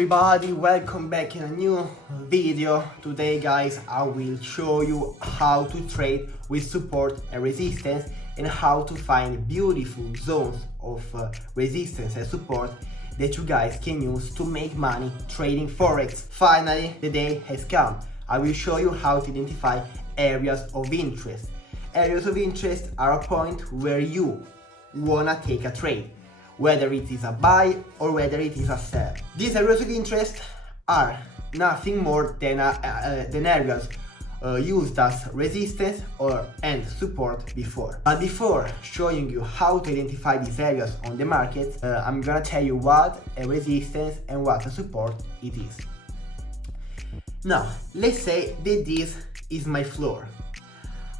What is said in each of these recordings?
Everybody, welcome back in a new video. Today guys, I will show you how to trade with support and resistance and how to find beautiful zones of resistance and support that you guys can use to make money trading Forex. Finally, the day has come. I will show you how to identify areas of interest. Areas of interest are a point where you wanna take a trade, whether it is a buy or whether it is a sell. These areas of interest are nothing more than areas used as resistance and support before. But before showing you how to identify these areas on the market, I'm gonna tell you what a resistance and what a support it is. Now, let's say that this is my floor.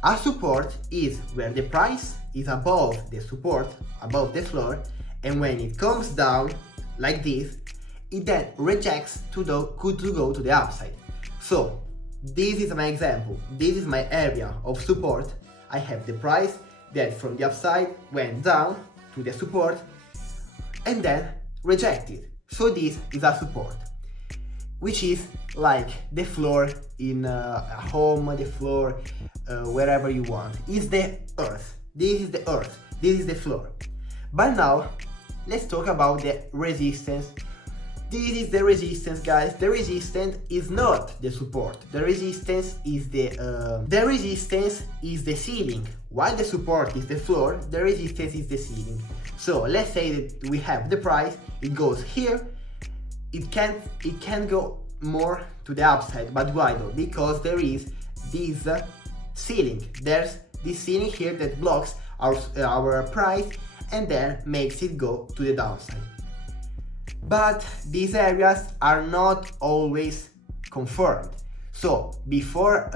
A support is where the price is above the support, above the floor, and when it comes down like this, it then rejects to go to the upside. So this is my example. This is my area of support. I have the price that from the upside went down to the support and then rejected. So this is a support, which is like the floor in a home, the floor wherever you want. It's the earth. This is the earth. This is the floor. But now, let's talk about the resistance. This is the resistance, guys. The resistance is not the support. The resistance is the ceiling. While the support is the floor, the resistance is the ceiling. So let's say that we have the price. It goes here. It can't go more to the upside. But why though? Because there is this ceiling. There's this ceiling here that blocks our price and then makes it go to the downside. But these areas are not always confirmed. So before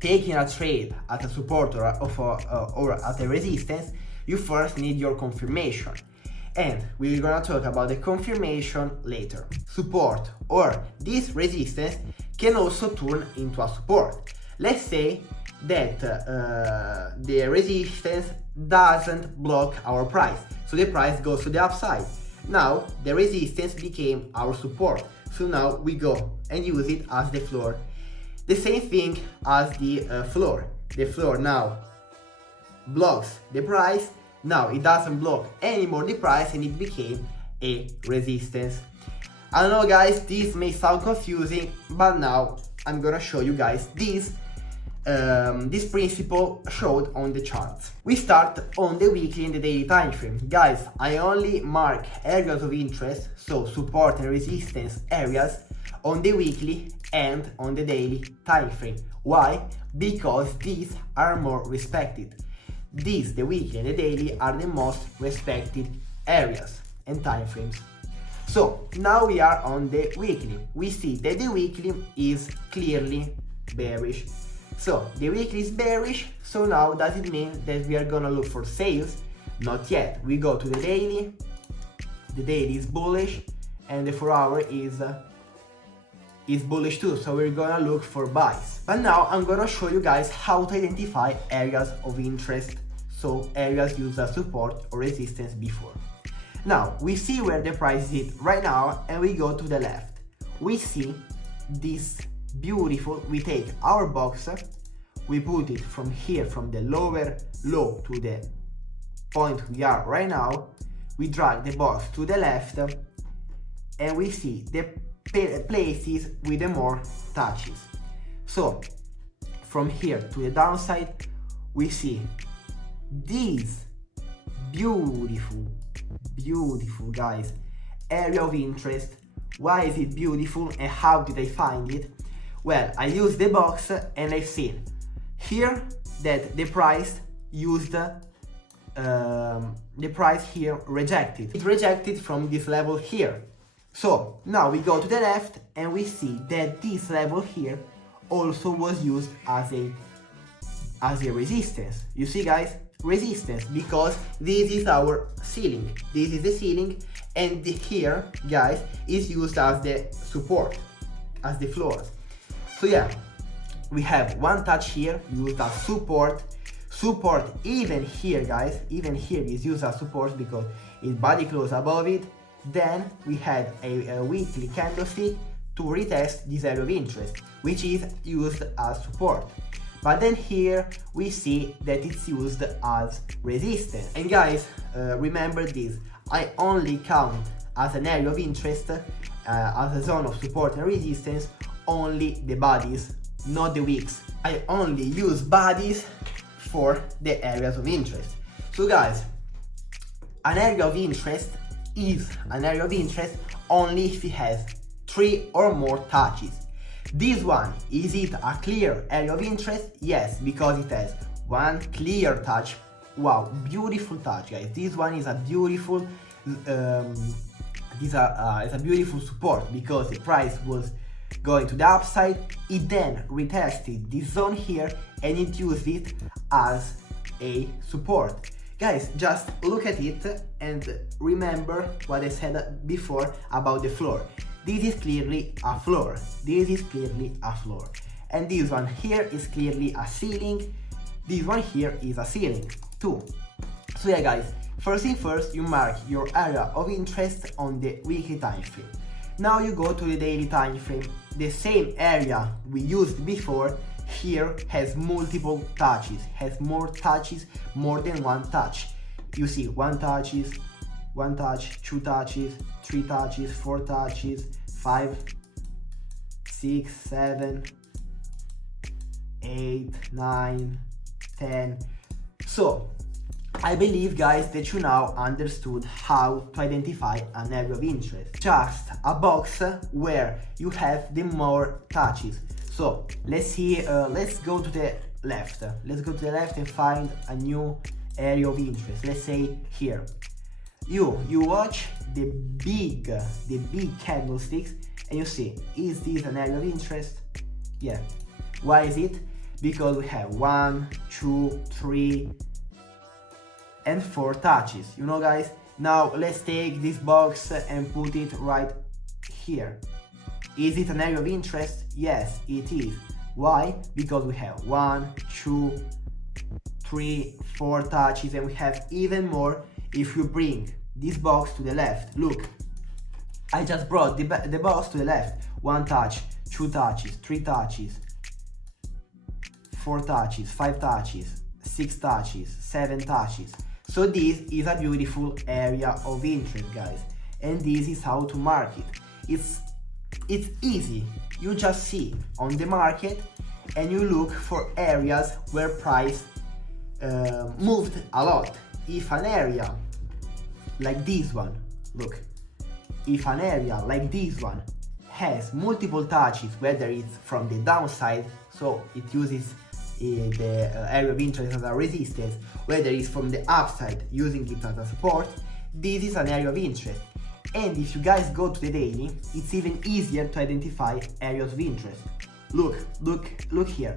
taking a trade at a support or at a resistance, you first need your confirmation. And we're gonna talk about the confirmation later. Support or this resistance can also turn into a support. Let's say that the resistance doesn't block our price, so the price goes to the upside. Now the resistance became our support, so now we go and use it as the floor. The same thing as the floor. The floor now blocks the price. Now it doesn't block anymore the price and it became a resistance. I don't know guys, this may sound confusing, but now I'm gonna show you guys this principle showed on the charts. We start on the weekly and the daily time frame. Guys, I only mark areas of interest, so support and resistance areas, on the weekly and on the daily time frame. Why? Because these are more respected. These, the weekly and the daily, are the most respected areas and time frames. So now we are on the weekly. We see that the weekly is clearly bearish. So the weekly is bearish, so now does it mean that we are gonna look for sales? Not yet. We go to the daily is bullish, and the 4-hour is bullish too, so we're gonna look for buys. But now I'm gonna show you guys how to identify areas of interest, so areas used as support or resistance before. Now we see where the price is right now, and we go to the left. We see this beautiful, we take our box, we put it from here, from the lower low to the point we are right now, we drag the box to the left, and we see the places with the more touches. So from here to the downside, we see this beautiful guys area of interest. Why is it beautiful and how did I find it? Well, I used the box and I've seen here that the price used the price here rejected. It rejected from this level here. So now we go to the left and we see that this level here also was used as a resistance. You see guys, resistance, because this is our ceiling. This is the ceiling, and here guys is used as the support, as the floor. So yeah, we have one touch here used as support. Support even here guys, even here is used as support because it's body close above it, Then we had a weekly candlestick to retest this area of interest, which is used as support. But then here we see that it's used as resistance. And guys, remember this, I only count as an area of interest, as a zone of support and resistance, only the bodies, not the wicks. I only use bodies for the areas of interest. So guys, an area of interest is an area of interest only if it has 3 or more touches. This one, is it a clear area of interest? Yes, because it has one clear touch. Wow, beautiful touch, guys. This one is a beautiful is a beautiful support, because the price was going to the upside. It then retested this zone here and it used it as a support. Guys, just look at it and remember what I said before about the floor. This is clearly a floor. This is clearly a floor. And this one here is clearly a ceiling. This one here is a ceiling too. So yeah guys, first thing first, you mark your area of interest on the weekly time frame. Now you go to the daily time frame. The same area we used before here has multiple touches, has more touches, more than one touch. You see one touch, 2 touches, 3 touches, 4 touches, 5, 6, 7, 8, 9, 10. So I believe guys that you now understood how to identify an area of interest. Just a box where you have the more touches. So let's see, let's go to the left. Let's go to the left and find a new area of interest. Let's say here. You watch the big candlesticks and you see, is this an area of interest? Yeah. Why is it? Because we have 1, 2, 3 and 4 touches. You know guys, now let's take this box and put it right here. Is it an area of interest? Yes, it is. Why? Because we have 1, 2, 3, 4 touches, and we have even more if you bring this box to the left. Look, I just brought the box to the left. 1 touch, 2 touches, 3 touches, 4 touches, 5 touches, 6 touches, 7 touches. So this is a beautiful area of interest, guys, and this is how to mark it. It's easy. You just see on the market and you look for areas where price moved a lot. If an area like this one, look, if an area like this one has multiple touches, whether it's from the downside, so it uses the area of interest as a resistance, whether it's from the upside, using it as a support, this is an area of interest. And if you guys go to the daily, it's even easier to identify areas of interest. Look here.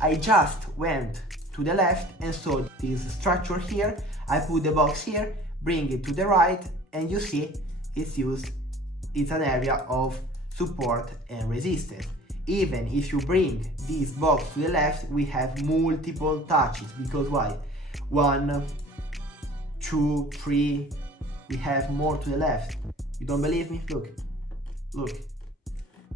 I just went to the left and saw this structure here. I put the box here, bring it to the right, and you see it's an area of support and resistance. Even if you bring this box to the left, we have multiple touches, because why? 1, 2, 3, we have more to the left. You don't believe me? Look.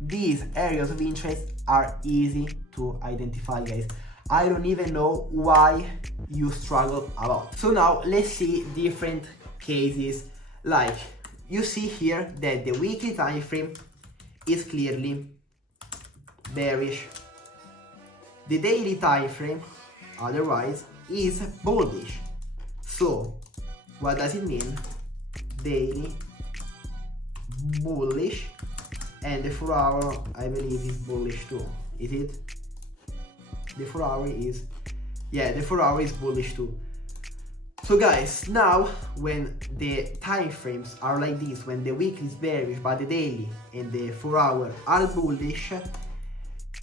These areas of interest are easy to identify, guys. I don't even know why you struggle a lot. So now let's see different cases. Like you see here that the weekly time frame is clearly bearish. The daily time frame otherwise is bullish. So what does it mean? Daily bullish, and the 4 hour I believe is bullish too. Is it? The 4 hour is, yeah, the 4 hour is bullish too. So guys, now when the time frames are like this, when the weekly is bearish but the daily and the 4 hour are bullish,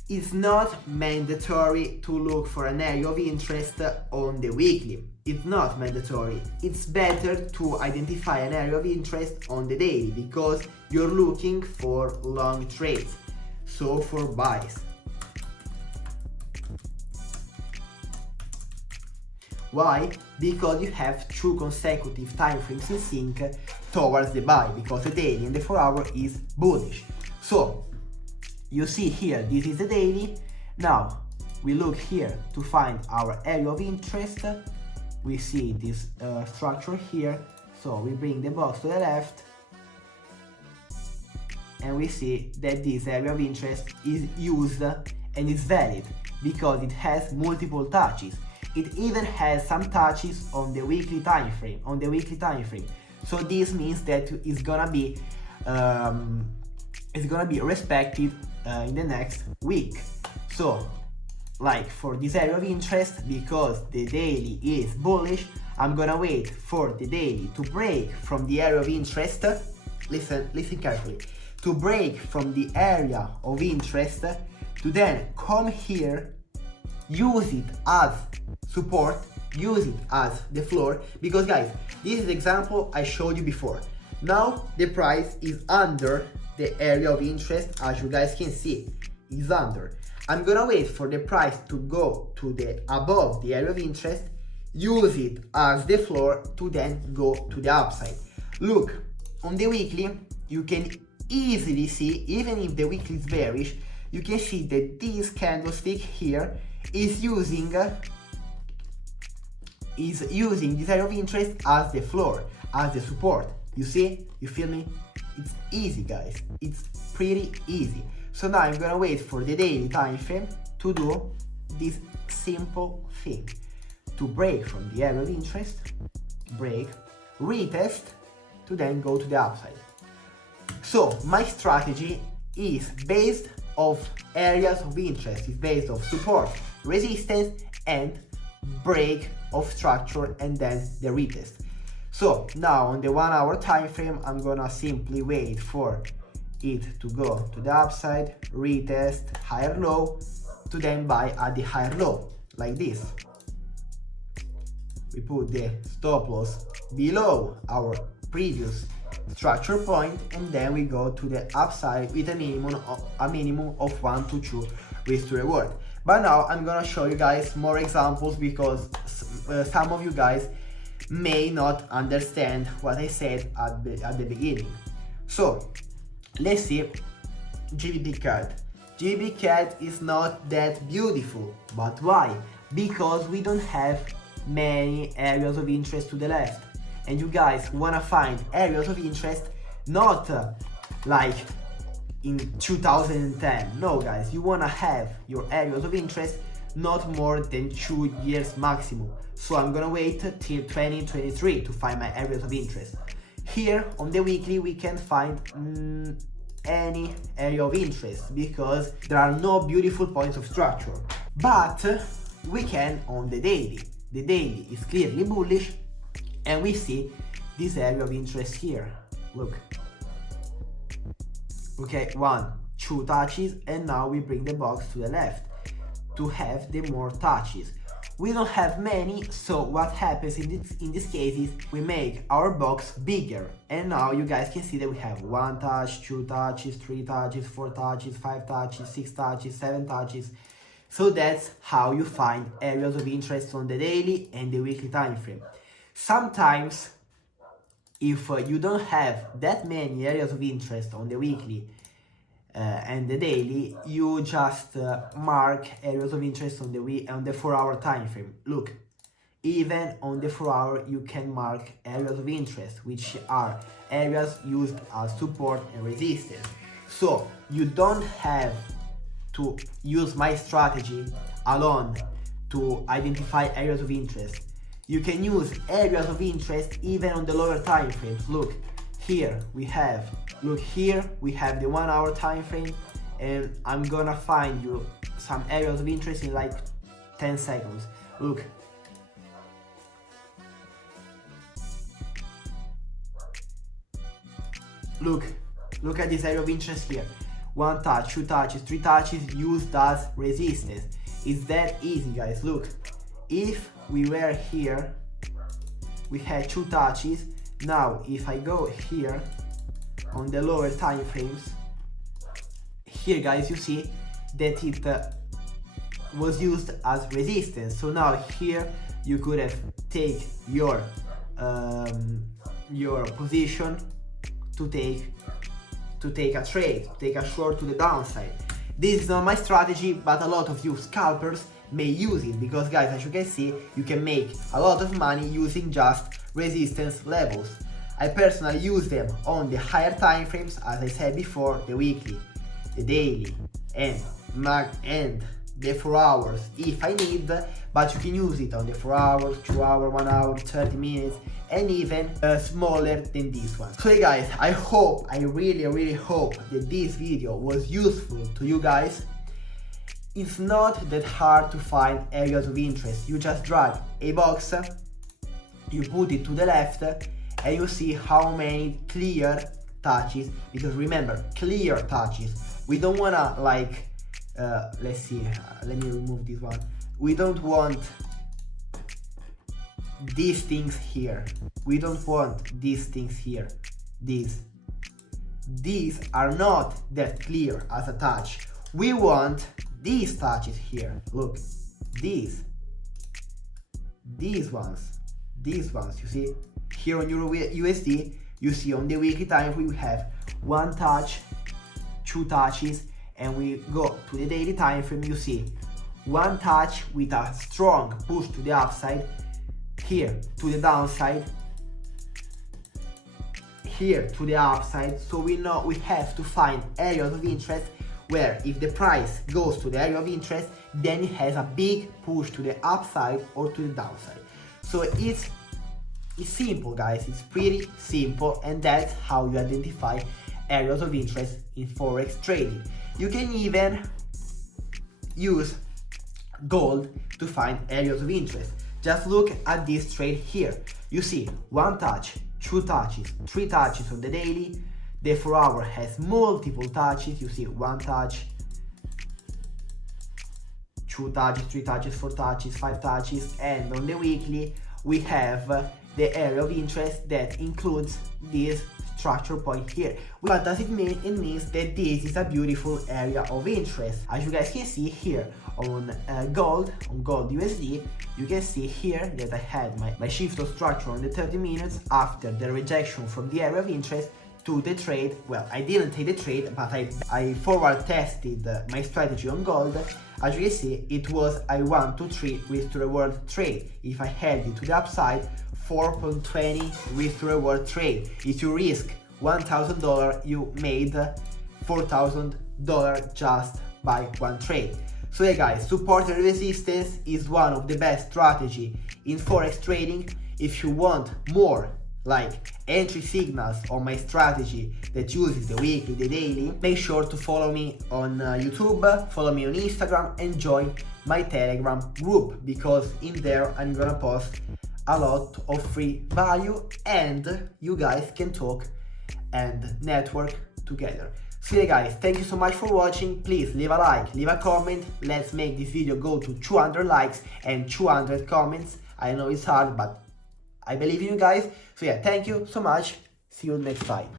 it's not mandatory to look for an area of interest on the weekly. It's not mandatory. It's better to identify an area of interest on the daily, because you're looking for long trades, so for buys. Why? Because you have 2 consecutive time frames in sync towards the buy, because the daily and the 4 hour is bullish. So you see here, this is the daily. Now we look here to find our area of interest. We see this structure here, so we bring the box to the left and we see that this area of interest is used and is valid because it has multiple touches. It even has some touches on the weekly time frame. So this means that it's gonna be respected in the next week. So like for this area of interest, because the daily is bullish, I'm gonna wait for the daily to break from the area of interest. Listen carefully. To break from the area of interest, to then come here, use it as support, use it as the floor, because guys, this is the example I showed you before. Now the price is under the area of interest, as you guys can see, is under. I'm gonna wait for the price to go to the above the area of interest, use it as the floor to then go to the upside. Look, on the weekly, you can easily see, even if the weekly is bearish, you can see that this candlestick here is using this area of interest as the floor, as the support. You see? You feel me? It's easy, guys. It's pretty easy. So now I'm gonna wait for the daily time frame to do this simple thing. To break from the area of interest, break, retest, to then go to the upside. So my strategy is based of areas of interest, it's based of support, resistance, and break of structure, and then the retest. So now on the 1 hour time frame, I'm gonna simply wait for it to go to the upside, retest, higher low, to then buy at the higher low, like this. We put the stop loss below our previous structure point, and then we go to the upside with a minimum of 1 to 2 risk to reward. But now I'm gonna show you guys more examples, because some of you guys may not understand what I said at the beginning. So let's see GBP card. GBP card is not that beautiful, but why? Because we don't have many areas of interest to the left, and you guys wanna find areas of interest not like in 2010. No guys, you wanna have your areas of interest not more than 2 years maximum. So I'm gonna wait till 2023 to find my areas of interest. Here on the weekly we can find any area of interest because there are no beautiful points of structure, but we can on the daily. The daily is clearly bullish, and we see this area of interest here. Look, okay, 1, 2 touches, and now we bring the box to the left to have the more touches. We don't have many, so what happens in this case is we make our box bigger, and now you guys can see that we have 1 touch, 2 touches, 3 touches, 4 touches, 5 touches, 6 touches, 7 touches. So that's how you find areas of interest on the daily and the weekly time frame. Sometimes, if you don't have that many areas of interest on the weekly and the daily, you just mark areas of interest on the 4 hour time frame. Look, even on the 4 hour you can mark areas of interest, which are areas used as support and resistance. So you don't have to use my strategy alone to identify areas of interest. You can use areas of interest even on the lower time frames. Look, here we have the 1 hour time frame, and I'm gonna find you some areas of interest in like 10 seconds. Look, look at this area of interest here. 1 touch, 2 touches, 3 touches used as resistance. It's that easy, guys. Look, if we were here, we had 2 touches. Now if I go here on the lower time frames, here guys, you see that it was used as resistance. So now here you could have take your position to take a trade, take a short to the downside. This is not my strategy, but a lot of you scalpers may use it, because guys, as you can see, you can make a lot of money using just resistance levels. I personally use them on the higher time frames, as I said before, the weekly, the daily, and the 4 hours if I need, but you can use it on the 4 hours, 2 hours, 1 hour, 30 minutes, and even smaller than this one. So hey guys, I really hope that this video was useful to you guys. It's not that hard to find areas of interest. You just drag a box, you put it to the left, and you see how many clear touches, because remember, clear touches. We don't wanna like, let's see, let me remove this one. We don't want these things here. We don't want these things here. These are not that clear as a touch. We want these touches here. Look, these ones, you see? Here on Euro USD, you see on the weekly time we have 1 touch, 2 touches, and we go to the daily time frame, you see 1 touch with a strong push to the upside, here to the downside, here to the upside. So we know we have to find areas of interest where if the price goes to the area of interest, then it has a big push to the upside or to the downside. So it's simple guys, it's pretty simple, and that's how you identify areas of interest in Forex trading. You can even use gold to find areas of interest. Just look at this trade here. You see 1 touch, 2 touches, 3 touches on the daily. The 4 hour has multiple touches. You see 1 touch, 2 touches, 3 touches, 4 touches, 5 touches, and on the weekly we have the area of interest that includes this structure point here. What does it mean? It means that this is a beautiful area of interest. As you guys can see here on gold USD, you can see here that I had my shift of structure on the 30 minutes after the rejection from the area of interest to the trade. Well, I didn't take the trade, but I forward tested my strategy on gold. As you can see, it was a 1 to 3 risk to reward trade. If I held it to the upside, 4.20 risk to reward trade. If you risk $1,000, you made $4,000 just by 1 trade. So yeah guys, support and resistance is one of the best strategy in Forex trading. If you want more like entry signals on my strategy that uses the weekly, the daily, make sure to follow me on YouTube, follow me on Instagram, and join my Telegram group, because in there I'm gonna post a lot of free value and you guys can talk and network together. So yeah guys, thank you so much for watching. Please leave a like, leave a comment. Let's make this video go to 200 likes and 200 comments. I know it's hard, but I believe in you guys. So yeah, thank you so much. See you next time.